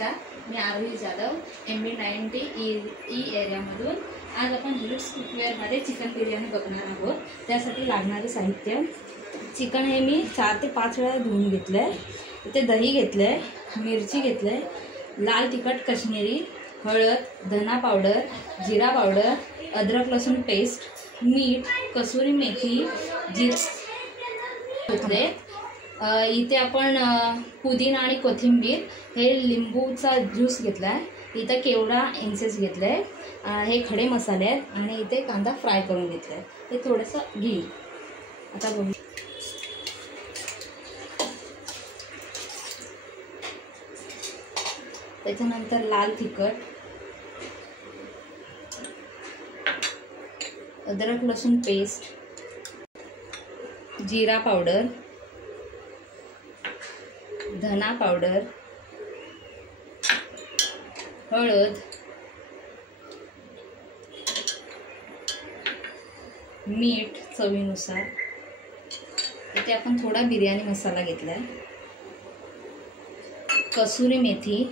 नमस्कार, मी आरोही Jadhav MB90 E एरियामधून. आज आपण हिल्स कुकवेअरमध्ये चिकन बिर्याणी बघणार आहोत. त्यासाठी लागणारे साहित्य: चिकन हे मी 4 ते 5 वेळा धुवून घेतलं आहे. इथे दही घेतलं आहे, मिरची घेतलं आहे, लाल तिखट काश्मीरी, हळद, धना पावडर, जिरा पावडर, अद्रक लसूण पेस्ट, मीठ, कसुरी मेथी, जिरा घेतले. इथे आपण पुदिना आणि कोथिंबीर, हे लिंबूचा ज्यूस घेतला आहे, इथं केवडा इंसेस घेतला आहे, हे खडे मसाले आहेत आणि इथे कांदा फ्राय करून घेतला आहे. हे थोडंसं घी. आता बघू. त्याच्यानंतर लाल तिखट, अद्रक लसूण पेस्ट, जिरा पावडर, धना पावडर, हळद, मीठ चवीनुसार. इथे आपण थोडा बिर्याणी मसाला घेतला आहे, कसुरी मेथी,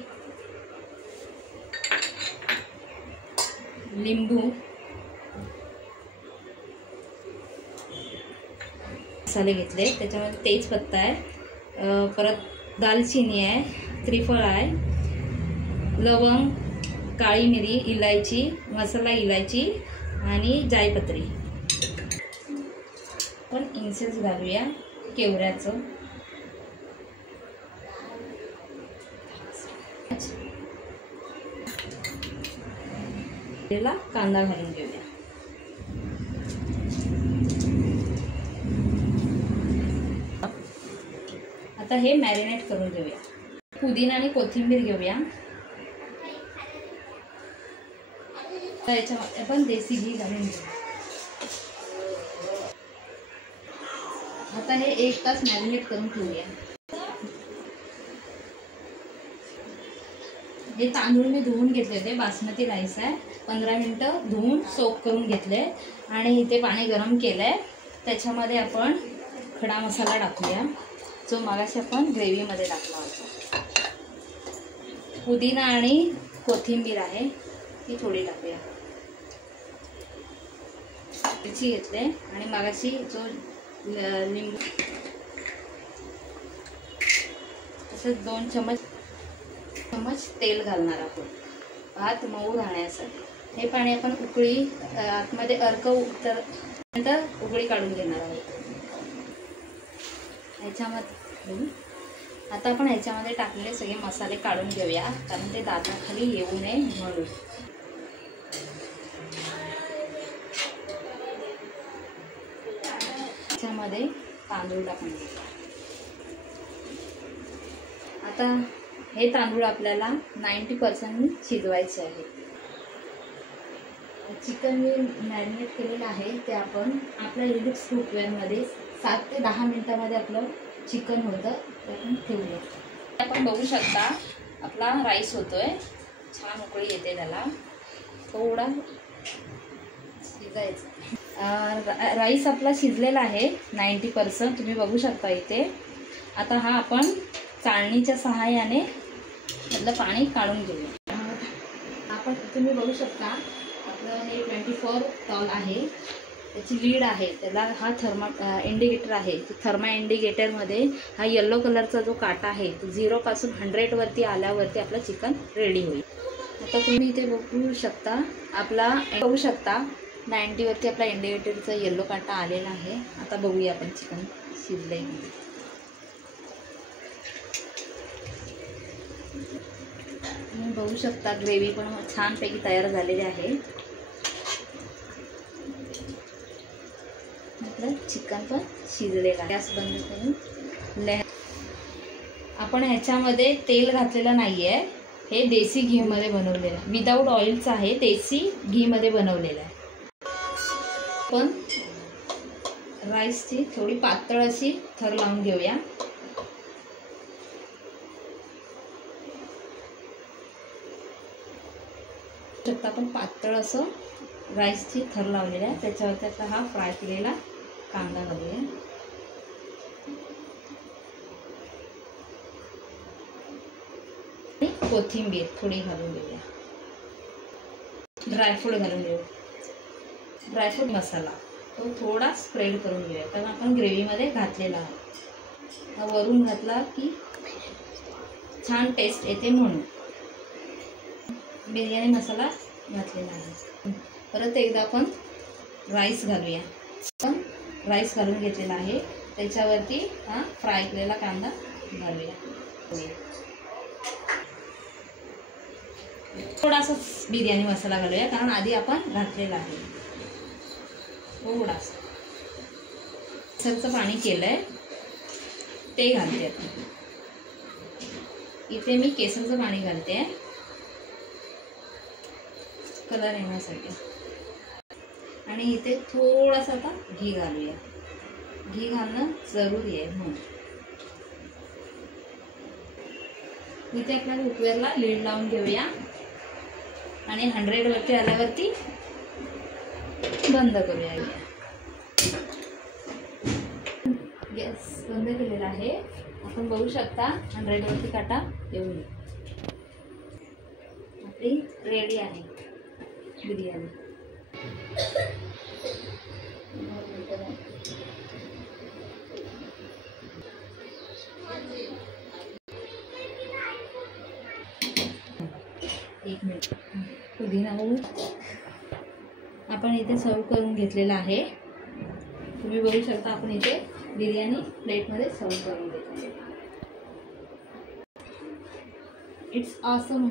लिंबू, मसाले घेतले. त्याच्यामध्ये तेजपत्ता आहे, परत दालचिनी आहे, त्रिफळ आहे, लवंग, काळी मिरी, इलायची, मसाला इलायची आणि जायपत्री. पण इन्सेन्स घालूया केवड्याचं. त्याला कांदा घालून घेऊया. आता हे मॅरिनेट करून घेऊया. पुदिना आणि कोथिंबीर घेऊया. याच्यामध्ये आपण देसी घी घालून घेऊ. आता हे 1 तास मॅरिनेट करून ठेवूया. हे तांदूळ मी धुवून घेतले होते, बासमती राईस आहे. 15 मिनिटं धुवून सोक करून घेतले आणि इथे पाणी गरम केलं आहे. त्याच्यामध्ये आपण खडा मसाला टाकूया, जो मागाशी आपण ग्रेव्हीमध्ये टाकला होता. पुदिना आणि कोथिंबीर आहे, ती थोडी टाकूया. मिरची घेतले आणि मागाशी जो लिंबू, तसेच 2 चमच तेल घालणार आहोत, भात मऊ राहण्यासाठी. हे पाणी आपण उकळी आतमध्ये अर्क उतरल्यानंतर उकळी काढून घेणार आहोत. ह्याच्यामध्ये आता आपण ह्याच्यामध्ये टाकलेले सगळे मसाले काढून घेऊया, कारण ते दाताखाली येऊ नये म्हणून. ह्याच्यामध्ये तांदूळ टाकून घेऊया. आता हे तांदूळ आपल्याला 90% शिजवायचे आहे. चिकन मी मॅरिनेट केलेलं आहे, ते आपण आपल्या हिल्स कुकवेअरमध्ये 7 ते 10 मिनिटामध्ये आपलं चिकन होतं, ते आपण ठेवूया. आपण बघू शकता आपला राईस होतोय, छान उकळी येते, त्याला थोडा शिजायचं. राईस आपला शिजलेला आहे 90%, तुम्ही बघू शकता इथे. आता हा आपण चाळणीच्या सहाय्याने त्यातलं पाणी काढून घेऊया. आपण तुम्ही बघू शकता आपलं हे 24 टॉल आहे, त्याची लीड आहे, त्याला हा थर्मा इंडिकेटर आहे. थर्मा इंडिकेटरमध्ये हा येलो कलरचा जो काटा आहे, तो 0 पासून 100 वरती आल्यावरती आपलं चिकन रेडी होईल. आता तुम्ही इथे बघू शकता, आपला बघू शकता 90 वरती आपला इंडिकेटरचा येलो काटा आलेला आहे. आता बघूया आपण चिकन शिजलंय. तुम्ही बघू शकता ग्रेव्ही पण छानपैकी तयार झालेली आहे. आपलं चिकन पण शिजलेलं आहे. गॅस बंद करून आपण ह्याच्यामध्ये तेल घातलेलं नाही आहे, हे देसी घीमध्ये बनवलेलं आहे, विदाऊट ऑइलचं आहे, देसी घीमध्ये बनवलेलं आहे. पण राईसची थोडी पातळ अशी थर लावून घेऊया. आपण पातळ असं राईसची थर लावलेली आहे. त्याच्यावरती आता हा फ्राय केलेला कांदा घालूया. कोथिंबीर थोडी घालून घेऊया. ड्रायफ्रूट घालून घेऊ. ड्रायफ्रूट मसाला तो थोडा स्प्रेड करून घेऊया, कारण आपण ग्रेव्हीमध्ये घातलेला आहे. वरून घातला की छान टेस्ट येते म्हणून बिर्याणी मसाला घातलेला आहे. परत एकदा आपण राईस घालूया. आपण राईस घालून घेतलेला आहे, त्याच्यावरती हा फ्राय केलेला कांदा घालूया. थोडासा बिर्याणी मसाला घालूया, कारण आधी आपण घातलेला आहे. थोडासा केसरचं पाणी केलंय ते घालते. आता इथे मी केसरचं पाणी घालते कलर येण्यासाठी. आणि इथे थोडासा आता घी घालूया. घी घालणं जरुरी आहे म्हणून. इथे आपल्याला कुकरला लीड लावून घेऊया आणि 100 वरती आल्यावरती बंद करूया. गॅस बंद केलेला आहे. आपण बघू शकता 100 वरती काटा येऊन आपली रेडी आहे बिर्याणी. एक मिनिट पुदिना आपण इथे सर्व करून घेतलेला आहे. तुम्ही बघू शकता आपण इथे बिर्याणी प्लेटमध्ये सर्व करून घेतली. It's awesome.